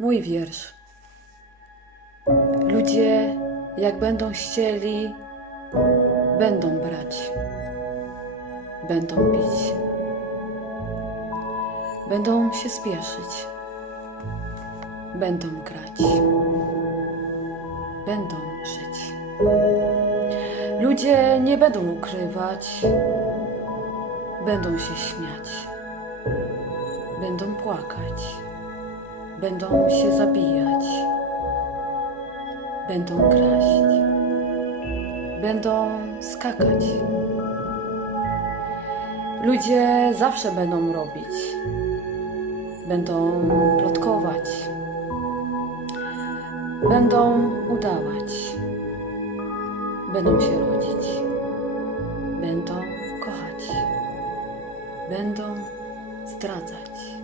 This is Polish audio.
Mój wiersz. Ludzie, jak będą chcieli, będą brać, będą pić, będą się spieszyć, będą grać, będą żyć. Ludzie nie będą ukrywać, będą się śmiać, będą płakać, będą się zabijać, będą kraść, będą skakać. Ludzie zawsze będą robić, będą plotkować, będą udawać, będą się rodzić, będą kochać, będą zdradzać.